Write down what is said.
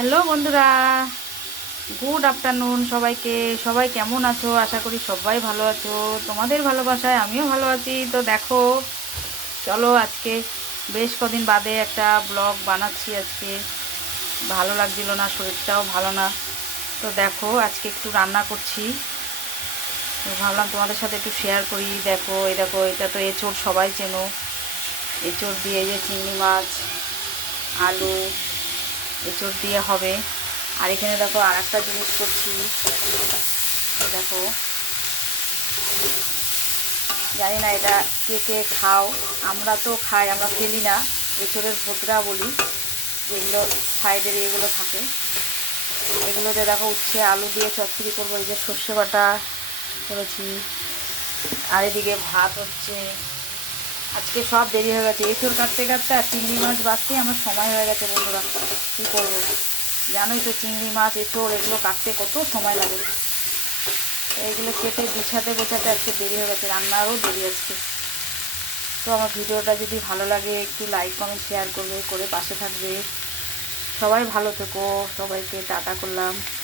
Hello বন্ধুরা, good afternoon সবাইকে। সবাই কেমন আছো? আশা করি সবাই ভালো আছো। তোমাদের ভালোবাসায় আমিও ভালো আছি। তো দেখো, চলো আজকে বেশ কদিন বাদে একটা ব্লগ বানাচ্ছি। আজকে ভালো লাগছিল না, শরীরটাও ভালো না। তো দেখো আজকে একটু রান্না করছি, তো ভাবলাম তোমাদের সাথে একটু শেয়ার করি। দেখো, এই দেখো, এটা তো এঁচোড়, সবাই চেনো। এঁচোড় দিয়ে যে চিংড়ি মাছ, আলু, এঁচোড় দিয়ে হবে। আর এখানে দেখো আর একটা জিনিস করছি। দেখো, জানি না এটা কে কে খাও। আমরা তো খাই, আমরা ফেলি না। এঁচোড়ের ভোদরা বলি, যেগুলো সাইডের এগুলো থাকে। এগুলোতে দেখো উচ্ছে আলু দিয়ে চচ্চড়ি করবো। এই যে সর্ষে বাটা করেছি, আর এদিকে ভাত হচ্ছে। আজকে সব দেরি হয়ে গেছে, এঁচোড় কাটতে কাটতে আর চিংড়ি মাছ বাছতে আমার সময় হয়ে গেছে বন্ধুরা। কী করবো, জানোই তো, চিংড়ি মাছ এঁচোড় এগুলো কাটতে কত সময় লাগে। এইগুলো কেটে গুছাতে গোছাতে আজকে দেরি হয়ে গেছে, রান্নারও দেরি আজকে। তো আমার ভিডিওটা যদি ভালো লাগে একটু লাইক কমেন্ট শেয়ার করবে, করে পাশে থাকবে। সবাই ভালো থেকো, সবাইকে টাটা করলাম।